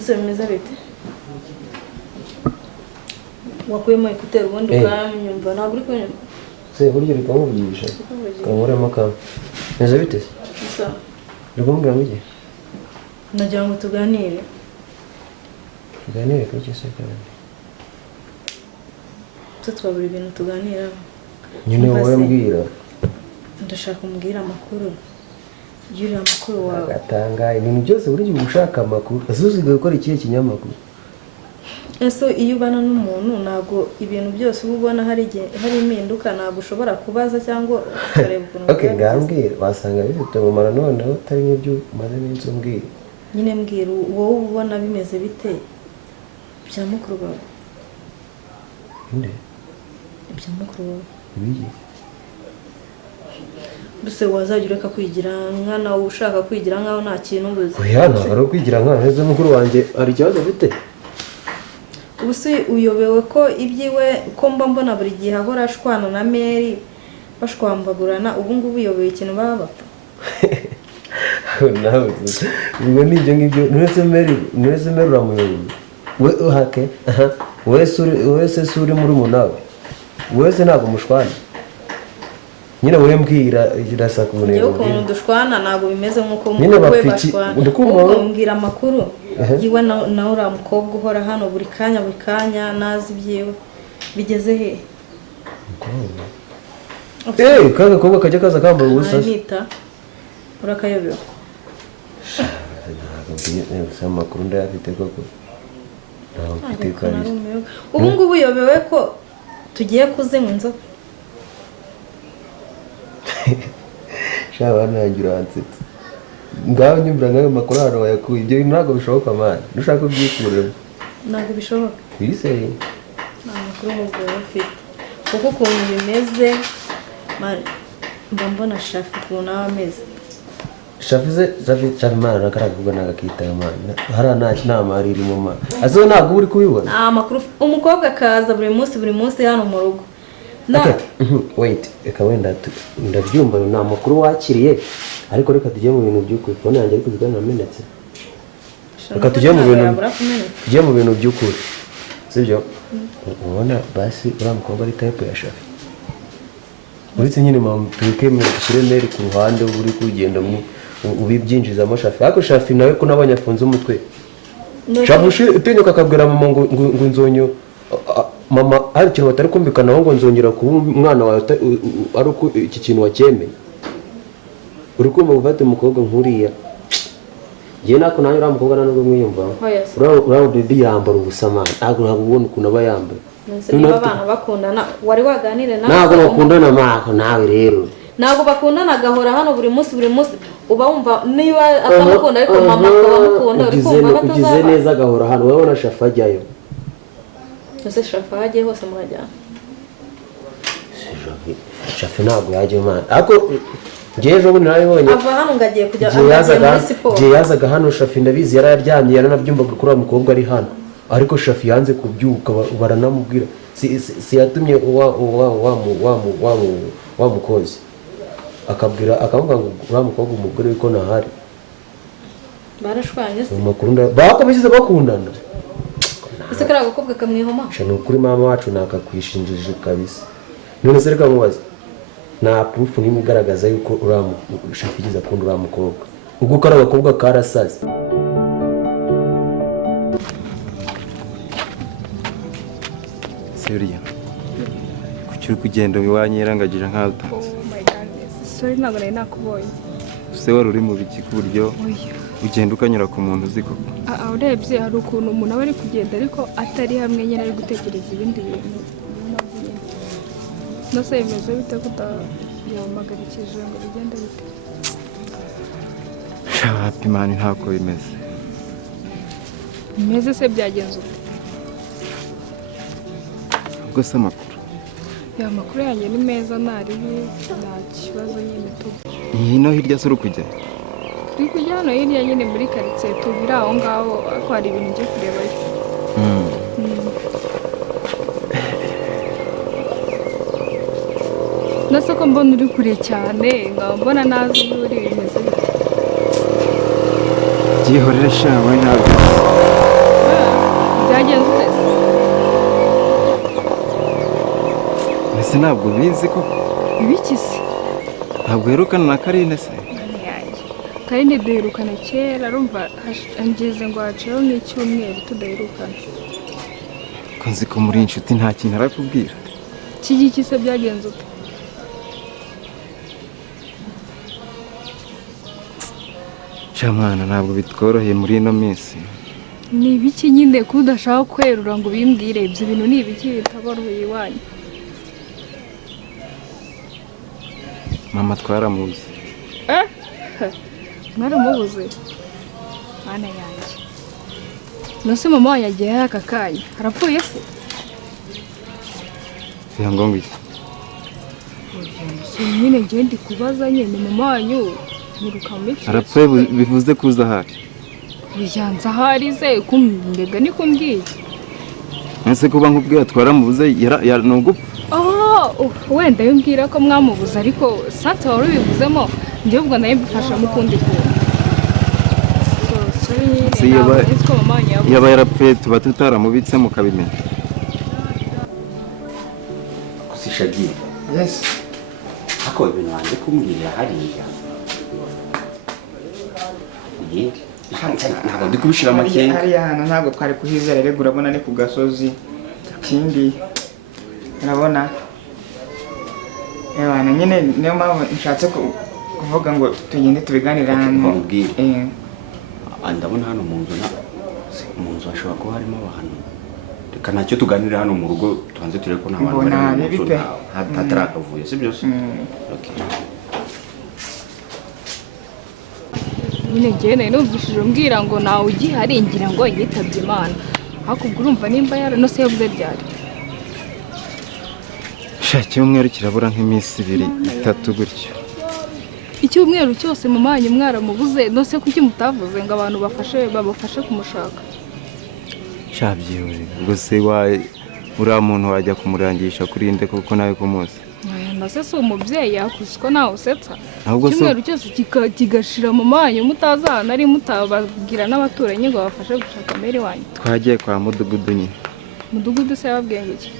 Ese bimeze bite? Wakuyemo ekuteri ubundi ukanyumva ntabwo uri kunyumva. Se buryo rikamuvugisha. Kamuremo kam. Bimeze bite? Gusa. Rikumbwira ngo iki? Nagira ngo tuganire. Tuganire kuki se kandi? Twabura ibintu tuganira. Nyine wowe mbwira. Ndashaka umbwira amakuru. Yuri amakuru wawe. Agatanga ibintu byose buri gihe ushaka amakuru. Azuziga gukora ikihe kinyamakuru. Ese iyo ubana n'umuntu ntabwo ibintu byose ubona hari impinduka ntabwo ushobora kubaza cyangwa ukareba ukuntu. Okay, ngambwira wasanga bifite umumaro noneho utari nk'ibyo umaze n'iminsi umbwira. Nyine mbwira wowe ubona bimeze bite bya mukuru wawe. Inde? Bya mukuru wawe. Ibiki? Buse wazajya ureka kwigira nkana ushaka kwigira nkaho nta kintu ubuze. Oya ntabwo kwigira nkana neza mukuru wanjye ari ikibazo bite? Ubuse uyobewe ko ibyiwe ko mbona buri gihe ahora ashwana na Mary bashwambagurana ubu ngubu uyobewe ikintu baba bapfa. Nawe ubwo nibyo ngibyo nurese Mary uramuyoboye. We uhake wese suri muri munawe. Wese ntabwo mushwana. Nyine wowe mbwira irasaka umuntu. Yo ukuntu dushwana ntabwo bimeze nkuko nyine bashwana. Mbwira amakuru. Yiwe na ura mukobwa uhora hano buri kanya nazi byiwe bigeze he? Kaga kobwa kajya kaza kambaye ubusa. Nita. Urakayobewe. Amakuru ndayafite koko. Ubu ngubu uyobewe ko tugiye kuzinywa inzoga. Shaba nangira ansitse. Ngaho nyumvira ngaho makuru hano wayakuye ibyo ntabwo bishoboka man. Nushaka ubyikuremo. Ntabwo bishoboka. Biriseye. Amakuru mubwo ufite. Kuko ukuntu bimeze mbona shafi ukuntu ameze. Shafi Charmana nakaravuga nagakita man. Hara nama ari mu ma. Azo ntabwo uri kubibona. Amakuru umukobwa akaza buri munsi hano mu rugo. Okay. Wait, eka wenda ndabyumva na makuru wakiriye ariko reka tujye mu bintu by'ukuri. Phone yanjye ariko zigana namenetse. Reka tujye mu bintu by'ukuri. Sibyo? Ubona basi uramukobwa ari type ya Shafi. Uretse nyine twike shire Mary ku ruhande uri kugenda mu ubibyinjizamo Shafi. Ariko Shafi nawe ko nabanya afunze umutwe. Shabushi utinyuka akabwira mama ngo nzonyo mama ari ikintu batari kumvikana ngo nzongera kuba umwana wawe ari uko iki kintu wacyemeye. Uri kumva ufate umukobwa nkuriya. Je nako nayo uramukobwa nanubwo mwiyumva. Uraho baby yambara ubusamana. Ntabwo ubona ukuntu aba yambaye. Niba abana bakundana wari waganire nawe. Ntabwo bakundana mako nawe rero. Ntabwo bakundana gahora hano buri munsi uba wumva niba atamukunda ariko mama akabamukunda uri kumva batazaba. Ugize neza gahora hano urabona Shafa ajyayo. Ese Shafa yagiye hose murajyana. Shafa ntabwo yagiye man. Ako ngejo bundi narabibonye. Ava hano ngagiye kujya muri siporo. Je yazaga hano Shafi ndabizi yararyamye yaranabyumvaga kuri umukobwa ari hano. Ariko Shafi yanze kubyuka baranamubwira. Si yatumye wa mukozi. Akabwira akavuga ngo uramukobwa umugore ko nahari. Barashwanye se. Umakuru bakomeje bakundana. Ese kara gakobwa kamwihoma. Shano kuri mama wacu nakakwishinjije kabisa. None se reka mubaze. Na proof nimugaragaza yuko Shafi akunda uramukobwa. Ubwo kara gakobwa karasaze. Seria. Kucyuri kugenda wiwanyirangagije nkaho utazi. Sorry ntabwo nari nakubonye. Se wari uri mu biki ku buryo ugenda ukanyura ku muntu uzi koko. Urebye hari ukuntu umuntu aba ari kugenda ariko atari hamwe nyine ari gutekereza ibindi bintu. Nose bimeze bite kutayamagarikije ngo bigende bite? Shapi mani ntako bimeze. Bimeze se byagenze ute? Ubwo se amakuru. Amakuru yanjye ni meza nta kibazo nyine tu. Hino hirya se uri kujya? Turi kujya hano hirya nyine muri quartier tubira aho ngaho ariko hari ibintu byo kureba. Nase ko mbona uri kure cyane ngabo mbona nazi uri bimeze bite. Gihorera shawe ntabwo. byagenze neza. Ese ntabwo bizi ko Ibiki se? ntabwo uherukana na Karine se? Yanjye. Karine duherukana kera urumva angeze ngo haciyeho nk'icyumweru tudaherukana. Ko nzi ko muri inshuti nta kintu arakubwira. Iki giki se byagenze ute? Mwana ntabwo bitworoheye muri ino minsi. Ni ibiki nyine ko udashaka kwerura ngo ubimbwire ibyo bintu ni ibiki bitaboroheye iwanyu? Mama twaramuzi. Mwaramubuze? Mana yanjye. Nose mama wanyu yagiye aka kanya. Arapfuye se? Ngo ngwiki. So nyine ngende kubaza nyine mama wanyu muruka miki. Arapfuye bivuze kuza hafi. Bijanza hari se kumbega ni kumbwiye. Ese kuba nkubwiye twaramubuze nugupfa. Wenda yumbwira ko mwamubuze ariko sante wari ubivuzemo njye ubwo nayo mbifasha mukundi kuntu. Yaba yarapfuye tuba tutaramubitse mukabimenya. Kusishagiye. Yes. Ako ibintu wanjye kumbwira hariya. Ntabwo ndi kubishira amakenga. Hariya hano ntabwo twari kuhizera rero urabona ni ku gasozi. Kindi urabona Ewana nyine niyo mpamvu nshatse kuvuga ngo tugende tubiganira hano. Ndabona hano mu nzu hashobora kuba harimo abantu. Reka ntacyo tuganira hano mu rugo tubanze turebe ko nta bantu bari mu nzu hatarakavuye si byose. Nyine njye nari numvishije umbwira ngo nawe ugihari ngira ngo yitabye Imana. Hakubwo urumva nimba yaranose yavuze ryari? Icyumweru kirabura nk'iminsi 2-3 gutyo. Icyumweru cyose mama wanyu mwaramubuze nose kuki mutavuze ngo abantu babafashe kumushaka? Shabyihuri gusa uriya muntu wajya kumurangisha kurinde kuko nawe kumuzi. Nase si umubyeyi yakuziko nawe usetsa. Ahubwo Icyumweru cyose kigashira mama wanyu mutazana ari mutababwira n'abaturanyi ngo babafashe gushaka Mary wanyu. Twagiye kwa mudugudu nyine. Mudugudu se yababwiye ngo iki?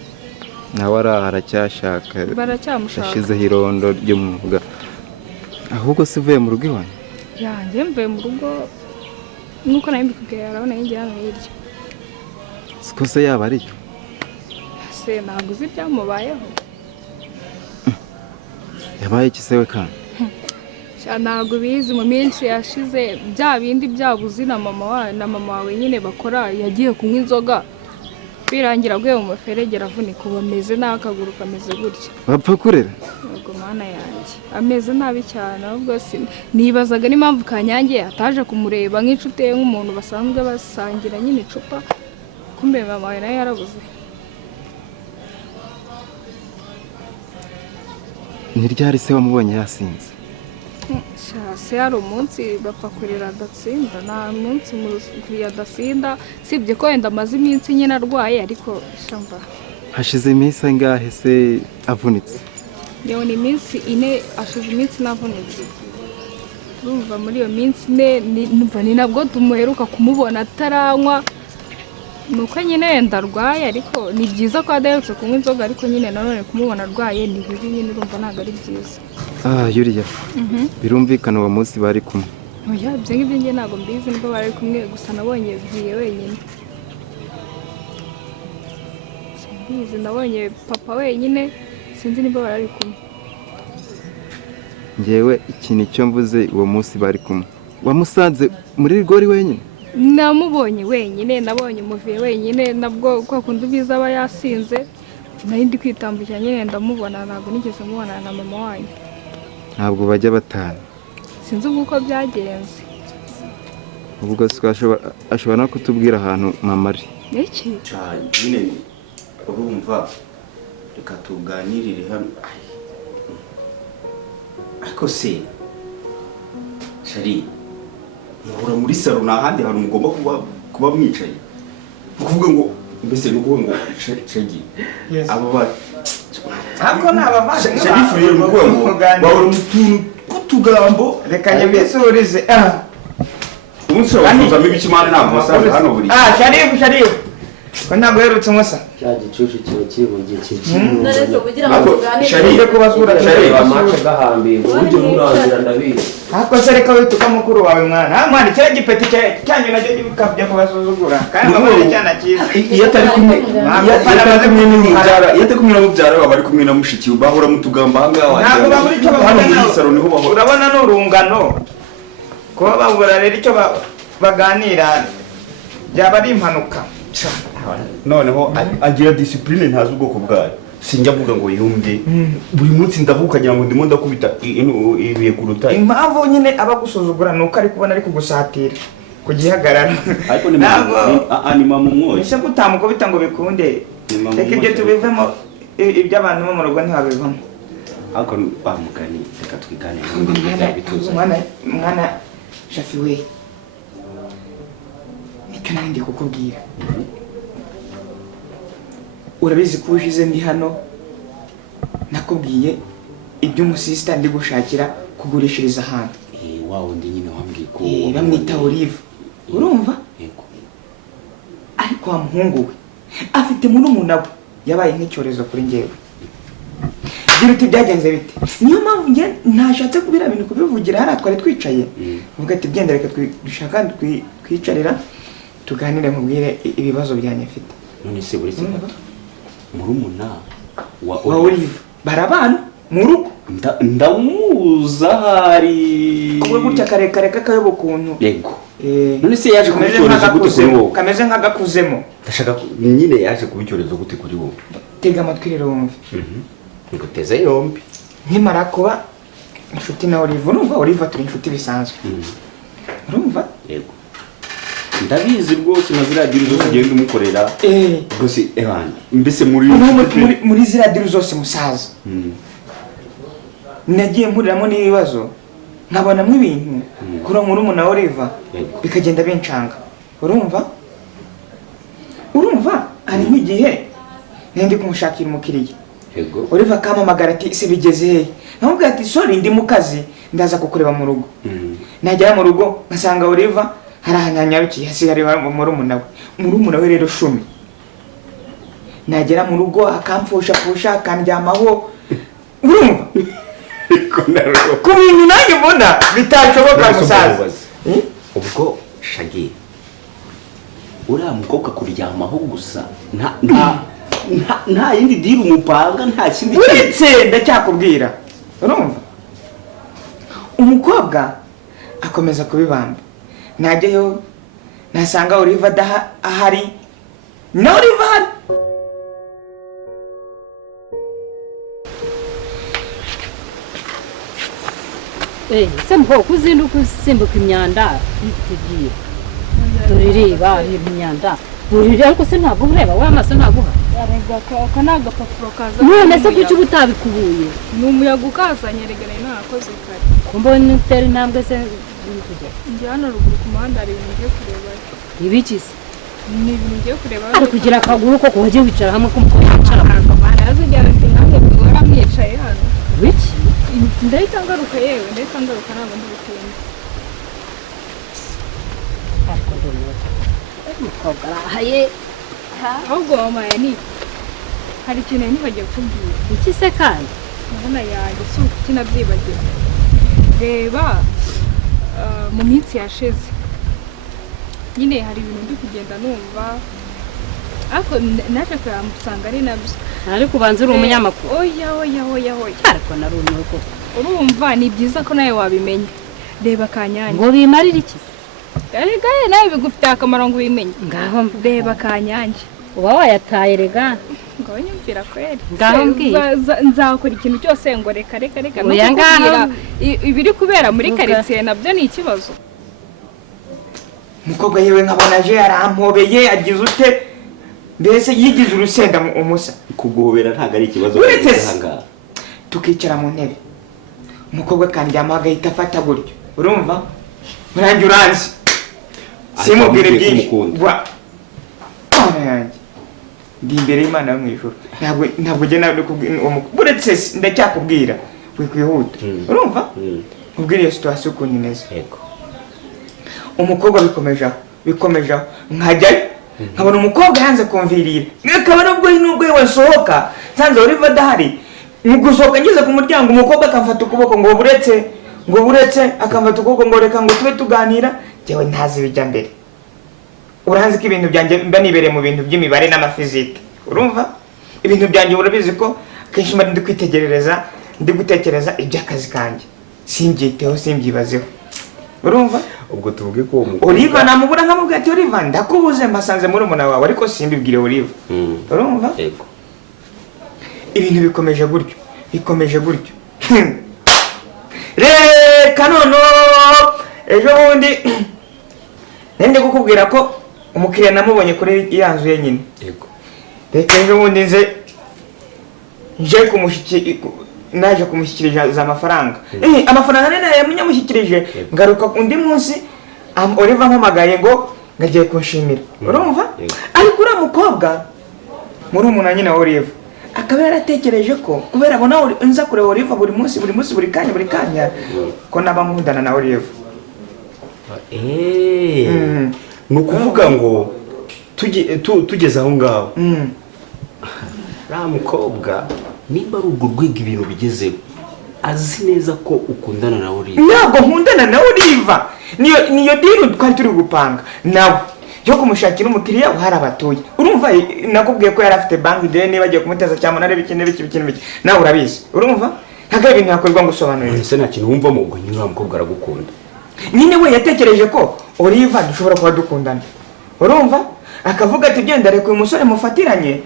Nawe aracyashaka. Baracyamushaka. Yashizeho irondo ry'umwuga. Ahubwo se uvuye mu rugo iwanyu? Yanjye mvuye mu rugo nuko nayo mbikubwiye arabona yinjye hano hirya. Siko se yaba ari yo? Se ntabwo uzi ibyamubayeho. Yabaye iki se we kandi? Ntabwo bizi mu minsi yashize bya bindi byabuzi na mama wawe nyine bakora yagiye kunywa inzoga. Birangira aguye mu muferege aravunika bameze n'akaguru kameze gutya. Bapfa kurera? Yego mana yanjye. Ameze nabi cyane ahubwo nibazaga n'impamvu Kanyange ataje kumureba nk'inshuti ye nk'umuntu basanzwe basangira nyine icupa. Kumbe mama wawe nayo yarabuze. Ni ryari se wamubonye yasinze? Se hari umunsi bapfa kurira adatsinda nta munsi adasinda sibye ko wenda amaze iminsi nyine arwaye ariko shamba. Hashize iminsi angahe se avunitse? Yewe ni iminsi 4 ashize iminsi navunitse. Urumva muri iyo minsi 4 ni nabwo tumuheruka kumubona ataranywa. Nuko nyine yenda arwaye ariko ni byiza ko adaherutse kunywa inzoga ariko nyine nanone kumubona arwaye ni bibi nyine urumva ntabwo ari byiza. Yuriya. Birumvikana uwo munsi bari kumwe. Oya ibyo ngibyo njye ntabwo mbizi nibwo bari kumwe gusa nabonye yagiye wenyine. Simbizi nabonye papa wenyine sinzi nibwo bari kumwe. Njyewe ikintu cyo mvuze uwo munsi bari kumwe. Wamusanze muri rigori wenyine? Namubonye wenyine nabonye umuviye wenyine nabwo kwa kundi biza aba yasinze nari ndi kwitambukira nyine ndamubona ntabwo nigeze mubona na mama wanyu. Ntabwo bajya batana. Sinzi uko byagenze. Ubwo ashobora no kutubwira ahantu mama ari. Iki? Nyine urumva reka tuganirire hano. Ariko se Shari muhura muri salo n'ahandi hantu mugomba kuba mwicaye. Ukuvuga ngo mbese nukuvuga ngo Shagi. Abo ba Ako nabavanye. Shari frere mukuvuga ngo bahora mutuntu kutugambo Reka nyabisurize. Umunsi wafuzamo ibikimana ntabwo basanze hano buri. Sharifu. ko ntabwo uherutse umusa cya gicucu kiba kibungiye none se kugira ngo Ako, tuganire Shariye ko basura Shariye amace gahambirwa uburyo murangira ndabizi ako se reka wituka mukuru wawe mwana mwana kira gipeti cyanyu nacyo gikabya kubasuzugura kandi bamwe cyana cyiza iyo atari kumwe iyo atari kumwe n'umubyara we bari kumwe na mushiki we bahora mutugamba ahangaha ntabwo babura icyo hano muri salo niho bahora urabona n'urungano kuba babura rero icyo baganira byaba ari impanuka noneho agira discipline ntazi ubwoko bwayo sinjya avuga ngo yumve buri munsi ndavuga ukagira ngo ndimo ndakubita ibiye ku rutare impamvu nyine aba gusuzugura nuko ari kubona ari kugusatira ku gihagararo ariko ni mama umwoye ese kutamukubita ngo bikunde reka ibyo tubivemo iby'abantu bo mu rugo ntibabivamo ariko bamugani reka twiganire mwana shafi we nicyo nari ndi kukubwira urabizi ko ushize ndi hano nakubwiye iby'umusisita ndi gushakira kugurishiriza ahantu wa wundi nyine wambwiye ko bamwita Olive urumva ariko wa muhungu we afite murumuna we yabaye nk'icyorezo kuri njyewe gira uti byagenze bite niyo mpamvu njye ntashatse kubira ibintu kubivugira hariya twari twicaye uvuga ati byenda reka dushaka twicarira tuganire nkubwire ibibazo byanjye mfite none se buri kimwe murumuna wa Olive barabana mu rugo ndamuza hari kuba gutya karekare kakayoba ukuntu yego none se yaje kubicyorezo gute kuri wowe kameze nk'agakuzemo ndashaka nyine yaje kubicyorezo gute kuri wowe tega amatwi rero wumve nguteze yombi nkimara kuba inshuti na Olive urumva Olive turi inshuti bisanzwe urumva yego ndabizi rwose na ziriya diri zose ugenda umukorera rwose ebana mbese muri ziriya diri zose musaza nagiye mpuriramo n'ibibazo nkabonamo ibintu kuri murumuna wa Olive bikagenda bincanga urumva hari nk'igihe ndi kumushakira umukiriya Olive akampamagara ati ese bigeze hehe nkamubwira ati sorry ndi mu kazi ndaza kukureba mu rugo nagera mu rugo nkasanga Olive hari ahanyanyarukiye hasigariye murumuna we rero shumi nagera mu rugo akampfushapfusha akandyamaho urumva ku bintu nanjye mbona bitashoboka musaza ubwo Shagi uriya mukobwa kuryamaho gusa nta yindi diri umupanga nta kindi uretse ndacyakubwira urumva umukobwa akomeza kubibamba najyayo nasanga Olive ahari na Olive ahari se mukobwa uzinduka usimbuka imyanda tugiye turireba imyanda urire ariko se ntabwo ureba we amaso ntabwo aka ni agapapuro kaza none se kuki uba utabikubuye ni umuyaga ukazanye regana narakoze kare ko mbona utera intambwe se njye hano ruguru ku muhanda hari ibintu ngiye kureba ibiki se ni ibintu ngiye kureba ari kugira akaguru ko wajya wicara hamwe k'umukobwa wicara amana yazigera ati nanjye bihora mwicaye hano biki ndahita ngaruka yewe ndahita ngaruka ntabwo ndi butinda ariko ndumva umukobwa arahaye ahubwo mama ni hari ikintu ntibagiye kukubwira iki se kandi ndabona yanjye si ukuki nabyibagiwe reba mu minsi yashize nyine hari ibintu ndi kugenda numva ariko naje kumusanga ari nabyo ariko ubanza uri umunyamakuru oya ariko narumiwe koko urumva ni byiza ko nawe wabimenya reba Kanyange ngo bimarire iki gahe nawe bigufitiye akamaro ngo ubimenye ngaho reba Kanyange uba wayataye rega ngo nyumvira kweri ngaho mbwira nzakora ikintu cyose ngo reka no kukubwira ibiri kubera muri karitsiye nabyo ni ikibazo umukobwa yewe nkabona aje yarampobeye agize ute mbese yigize urusenda umusa kuguhobera ntabwo ari ikibazo ahangaha tukicara mu ntebe umukobwa kandyamaho agahita afata gutyo urumva murangi uranzi simubwire byinshi yanjye ndi imbere y'Imana yo mu ijuru ntabwo ujye nawe uretse ndacyakubwira wikwihuta urumva ubwire iyo situation ukuntu imeze umukobwa bikomeje aho nkajyayo nkabona umukobwa yanze kumvirira akaba nubwo wasohoka nsanze Oliver adahari mu gusohoka ngeze ku muryango umukobwa akamfata ukuboko ngo buretse akamfata ukuboko ngo reka ngo tube tuganira jewe ntazi bijya mbere uranzi ko ibintu byanjye mba nibereye mu bintu by'imibare n'amafizike urumva ibintu byanjye urabizi ko kenshi mba ndi kwitegerereza ndi gutekereza iby'akazi kanjye simbyiteho simbyibazeho urumva ubwo tuvuge ko Oliver namubura nkamubwira ati Oliver ndakubuze mbasanze muri umuna wawe ariko simbibwire Oliver urumva yego ibintu bikomeje gutyo reka nono ejo bundi nende kukubwira ko umukiriya namubonye kuri yanzuye nyine yego reka ejo bundi naje kumushyikiriza amafaranga amafaranga nene yamunyamushyikirije ngaruka undi munsi Oliver mpamagaye ngo ngagiye kunshimira urumva ariko uriya mukobwa muri umuntu nyine wa Oliver akaba yaratekereje ko kubera abona nza kureba Oliver buri munsi buri kanya ko naba nkundana na Oliver ni ukuvuga ngo tugeze aho ngaho uriya mukobwa nimba ari urwo rwego ibintu bigezeho azi neza ko ukundana na Oliver ntabwo nkundana na Oliver niyo deal twari turi gupanga nawe yo kumushakira umukiriya uhari abatuye urumva nakubwiye ko yari afite banki deni bagiye kumuteza cyangwa narebe ikintu nawe urabizi urumva ntabwo ibintu yakorwa ngo usobanurire ese nta kintu wumvamo ngo nyine uriya mukobwa aragukunda nyine we yatekereje ko Oliver dushobora kuba dukundana urumva akavuga ati genda reka uyu musore mufatiranye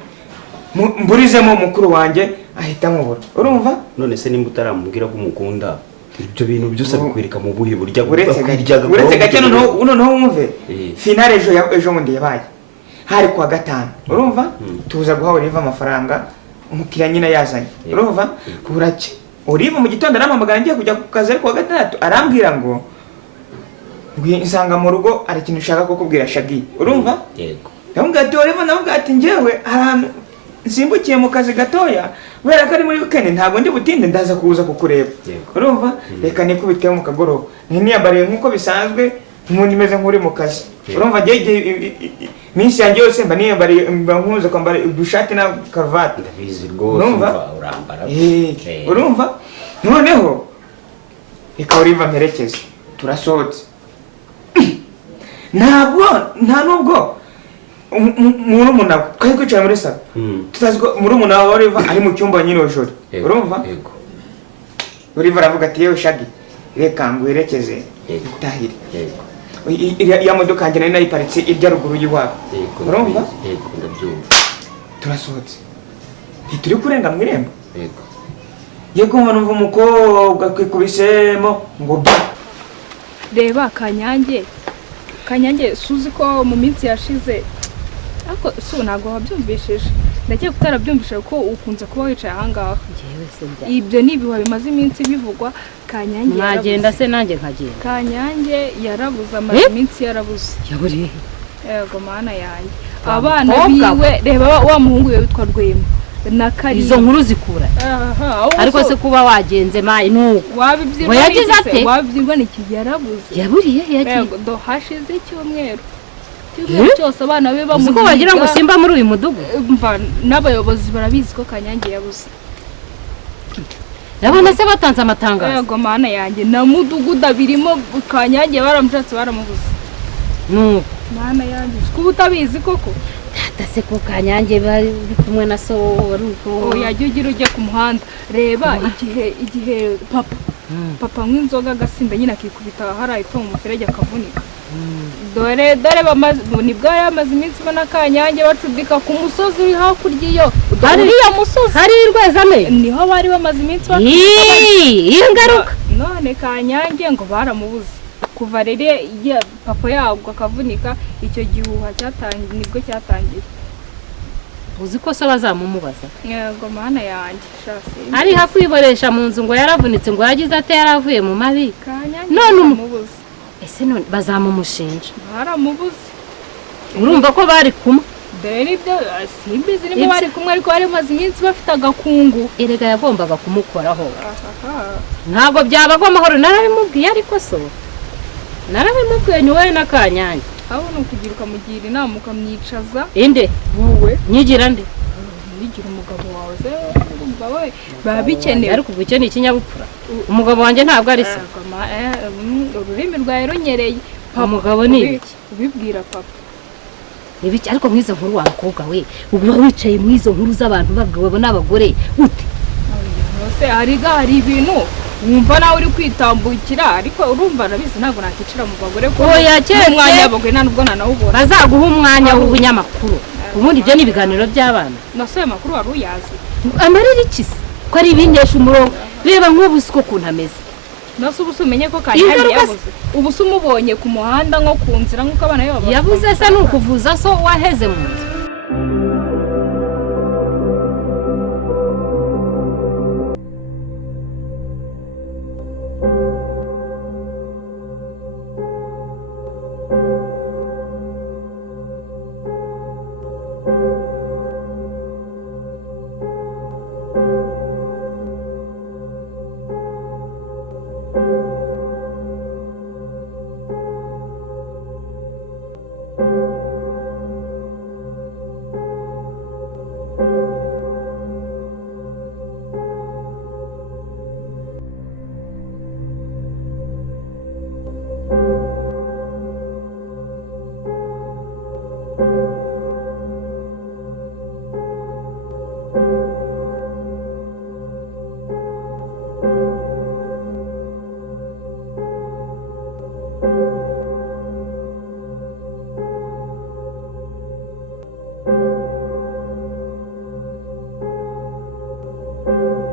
mburizemo mukuru wanjye ahita amubura urumva none se nimba utaramubwira ko umukunda ibyo bintu byose bikwereka mu buhe burya uretse gake noneho wumve finale ejo bundi yabaye hari kuwa gatanu urumva tuza guha Oliver amafaranga umukiriya nyine yazanye urumva burake Oliver mu gitondo arampamagara ngiye kujya ku kazi ariko kuwa gatandatu arambwira ngo nsanga mu rugo ari ikintu ushaka kukubwira Shagi urumva yego ndamubwira ati Oliver ndamubwira ati njyewe ahantu nsimbukiye mu kazi gatoya kubera ko ari muri weekend ntabwo ndi butinde ndaza kuza kukureba urumva reka nikubiteho mu kagoroba niyambariye nk'uko bisanzwe nk'undi meze nk'uri mu kazi urumva minsi yanjye yose mba niyambariye nkuze kwambara udushati na karuvati ndabizi rwose urambara urumva noneho reka Oliver mperekeze turasohotse nta nubwo murumuna twari kwicara muri salo tutazi ko murumuna wa Oliver ari mu cyumba nyine ojoro urumva Oliver aravuga ati yewe Shagi reka ngwerekeze itahire ya modoka yanjye nari nayiparitse irya ruguru y'iwabo urumva turasohotse ntituri kurenga mu irembo yego numva umukobwa kwikubisemo ngo reba Kanyange suzi ko mu minsi yashize ariko ntabwo wabyumvishije ndakeka utarabyumvishije ko ukunze kuba wicaye ahangaha ibyo ni ibihuha bimaze iminsi bivugwa Kanyange mwagenda se nanjye nkagenda Kanyange yarabuze amaze iminsi yarabuze yaburiye yego mana yanjye abana biwe reba wa muhungu we witwa Rwema na Kari izo nkuru zikura ariko se kuba wagenze mayi nuko wabibyirwa yagize ate wabibyirwa n'iki yarabuze yaburiye yego do hashize icyumweru cyose abana be bamuzi ko wagira ngo simba muri uyu mudugudu n'abayobozi barabizi ko Kanyange yabuze yabona se batanze amatangazo yego mana yanjye na mudugudu abirimo Kanyange baramushatse baramubuze nuko mana yanjye kuba utabizi koko se ko Kanyange bari kumwe na so waruko yajya ujya ku muhanda reba igihe papa nk'inzoga agasinda nyine akikubita hari ahita mu muferege akavunika dore nibwo yamaze iminsi ubona Kanyange bacudika ku musozi uri hakurya iyo uriya musozi hari Rwezame niho bari bamaze iminsi iyo ngaruka none Kanyange ngo baramubuze kuva rero papa yagwa akavunika icyo gihuha nibwo cyatangiye uzi ko se bazamumubaza yego mana yanjye ari hakwiboresha mu nzu ngo yaravunitse ngo yagize ate yaravuye mu mabi none umubuze ese none bazamumushinja baramubuze urumva ko bari kumwe dore nibyo simbizi niba bari kumwe ariko bari maze iminsi bafite agakungu erega yagombaga kumukoraho ntabwo byabagwa amahoro narabimubwiye ariko so narabimubwiye nyuwe na Kanyange aho ni ukugira ukamugira inama ukamwicaza inde wowe nyigira nde wigira umugabo wawe se urumva we biba bikenewe ariko ubwo icyo ni ikinyabupfura umugabo wanjye ntabwo ari se ururimi rwawe runyereye umugabo ni ibiki ubibwira papa ibiki ariko mwizo nkuru wa mukobwa we uba wicaye mwizo nkuru z'abantu bagabo n'abagore ute se hari ibintu wumva nawe uri kwitambukira ariko urumva nabizi ntabwo nakicira mu bagore ko umwanya w'abagore nta nubwo nanawubona bazaguha umwanya w'ubunyamakuru ubundi ibyo ni ibiganiro by'abana nasoye amakuru wari uyazi amarira iki se ko ari ibinesha umurongo reba nk'ubu siko kuntu ameze nose ubu umenye ko kanyari yabuze ubu umubonye ku muhanda nko ku nzira nk'uko abana yabuze se ni ukuvuza so waheze mu nzu you.